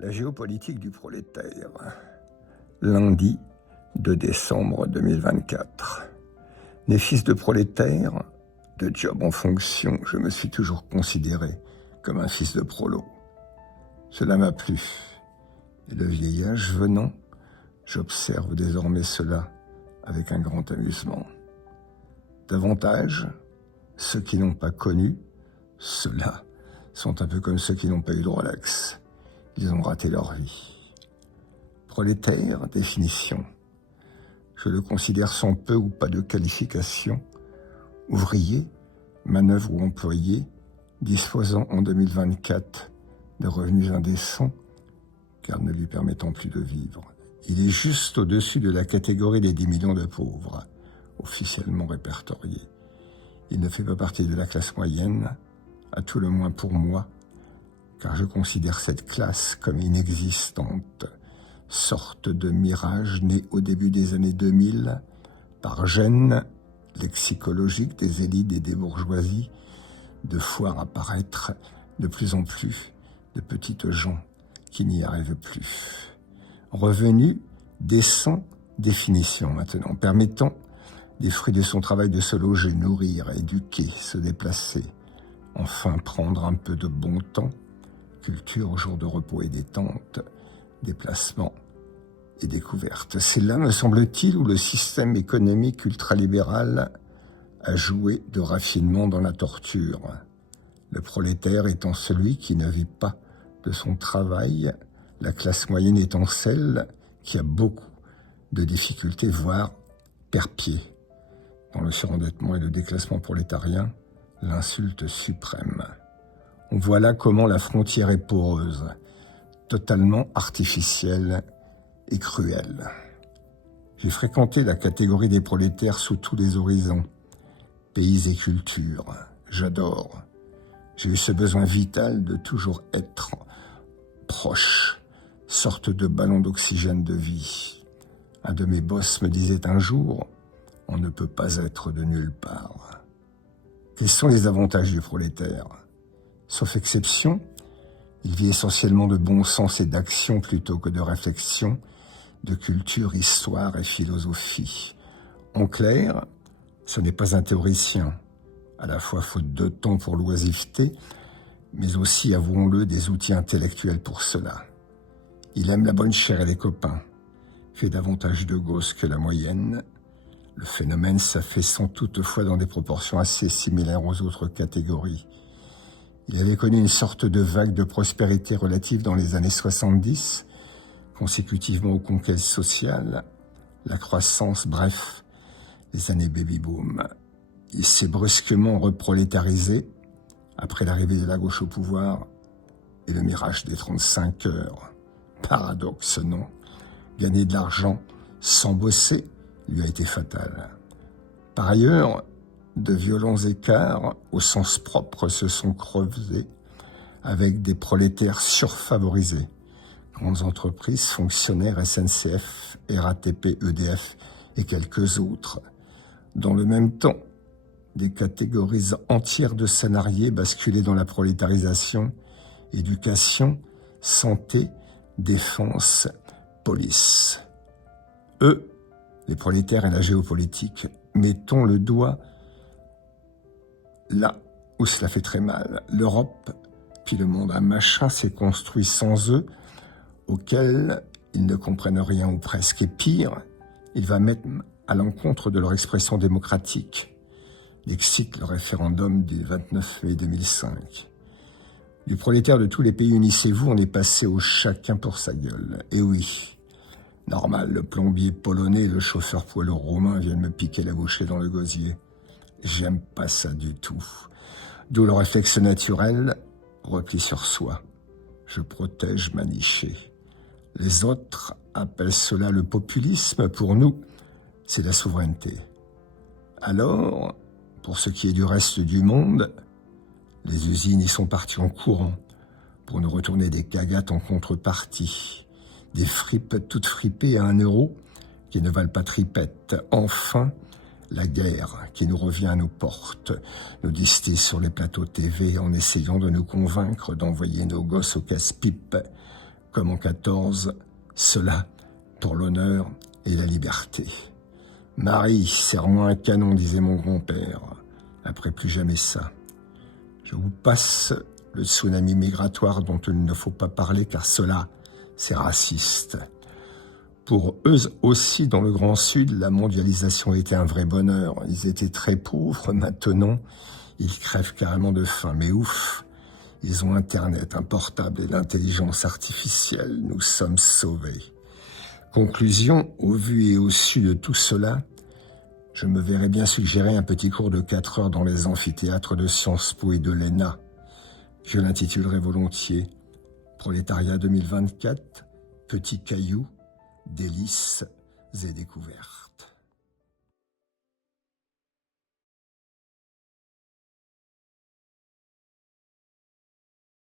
La géopolitique du prolétaire. Lundi 2 décembre 2024. Né fils de prolétaire, de job en fonction, je me suis toujours considéré comme un fils de prolo. Cela m'a plu. Et le vieillage venant, j'observe désormais cela avec un grand amusement. Davantage, ceux qui n'ont pas connu, ceux-là sont un peu comme ceux qui n'ont pas eu de Rolex. Ils ont raté leur vie. Prolétaire, définition. Je le considère sans peu ou pas de qualification. Ouvrier, manœuvre ou employé, disposant en 2024 de revenus indécents, car ne lui permettant plus de vivre. Il est juste au-dessus de la catégorie des 10 millions de pauvres, officiellement répertoriés. Il ne fait pas partie de la classe moyenne, à tout le moins pour moi, car je considère cette classe comme inexistante, sorte de mirage né au début des années 2000 par gène lexicologique des élites et des bourgeoisies, de voir apparaître de plus en plus de petites gens qui n'y arrivent plus. Revenu décent, définition maintenant, permettant des fruits de son travail de se loger, nourrir, éduquer, se déplacer, enfin prendre un peu de bon temps, culture, jours de repos et détente, déplacement et découverte. C'est là, me semble-t-il, où le système économique ultralibéral a joué de raffinement dans la torture. Le prolétaire étant celui qui ne vit pas de son travail, la classe moyenne étant celle qui a beaucoup de difficultés, voire perd pied. Dans le surendettement et le déclassement prolétarien, l'insulte suprême. On voit là comment la frontière est poreuse, totalement artificielle et cruelle. J'ai fréquenté la catégorie des prolétaires sous tous les horizons, pays et cultures. J'adore. J'ai eu ce besoin vital de toujours être proche, sorte de ballon d'oxygène de vie. Un de mes boss me disait un jour, on ne peut pas être de nulle part. Quels sont les avantages du prolétaire ? Sauf exception, il vit essentiellement de bon sens et d'action plutôt que de réflexion, de culture, histoire et philosophie. En clair, ce n'est pas un théoricien, à la fois faute de temps pour l'oisiveté, mais aussi, avouons-le, des outils intellectuels pour cela. Il aime la bonne chair et les copains, fait davantage de gosses que la moyenne. Le phénomène s'affaissant toutefois dans des proportions assez similaires aux autres catégories. Il avait connu une sorte de vague de prospérité relative dans les années 70, consécutivement aux conquêtes sociales, la croissance, bref, les années baby-boom. Il s'est brusquement reprolétarisé après l'arrivée de la gauche au pouvoir et le mirage des 35 heures. Paradoxe, non ? Gagner de l'argent sans bosser lui a été fatal. Par ailleurs, de violents écarts, au sens propre, se sont creusés avec des prolétaires surfavorisés. Grandes entreprises, fonctionnaires, SNCF, RATP, EDF et quelques autres. Dans le même temps, des catégories entières de salariés basculés dans la prolétarisation, éducation, santé, défense, police. Eux, les prolétaires et la géopolitique, mettons le doigt là où cela fait très mal. L'Europe, puis le monde, un machin s'est construit sans eux, auquel ils ne comprennent rien ou presque. Et pire, il va mettre à l'encontre de leur expression démocratique. L'excite le référendum du 29 mai 2005. Du prolétaire de tous les pays, unissez-vous, on est passé au chacun pour sa gueule. Et oui, normal, le plombier polonais et le chauffeur poilu roumain viennent me piquer la bouchée dans le gosier. J'aime pas ça du tout. D'où le réflexe naturel, repli sur soi. Je protège ma nichée. Les autres appellent cela le populisme. Pour nous, c'est la souveraineté. Alors, pour ce qui est du reste du monde, les usines y sont parties en courant pour nous retourner des cagates en contrepartie. Des fripes toutes fripées à 1 euro qui ne valent pas tripette. Enfin, la guerre qui nous revient à nos portes, nous distille sur les plateaux TV en essayant de nous convaincre d'envoyer nos gosses au casse-pipe comme en 14, cela pour l'honneur et la liberté. Marie, serre-moi un canon, disait mon grand-père. Après, plus jamais ça. Je vous passe le tsunami migratoire dont il ne faut pas parler car cela, c'est raciste. Pour eux aussi, dans le Grand Sud, la mondialisation était un vrai bonheur. Ils étaient très pauvres, maintenant, ils crèvent carrément de faim. Mais ouf, ils ont Internet, un portable et l'intelligence artificielle. Nous sommes sauvés. Conclusion, au vu et au su de tout cela, je me verrais bien suggérer un petit cours de 4 heures dans les amphithéâtres de Sciences Po et de l'ENA. Je l'intitulerai volontiers « Prolétariat 2024, petits cailloux, délices et découvertes ».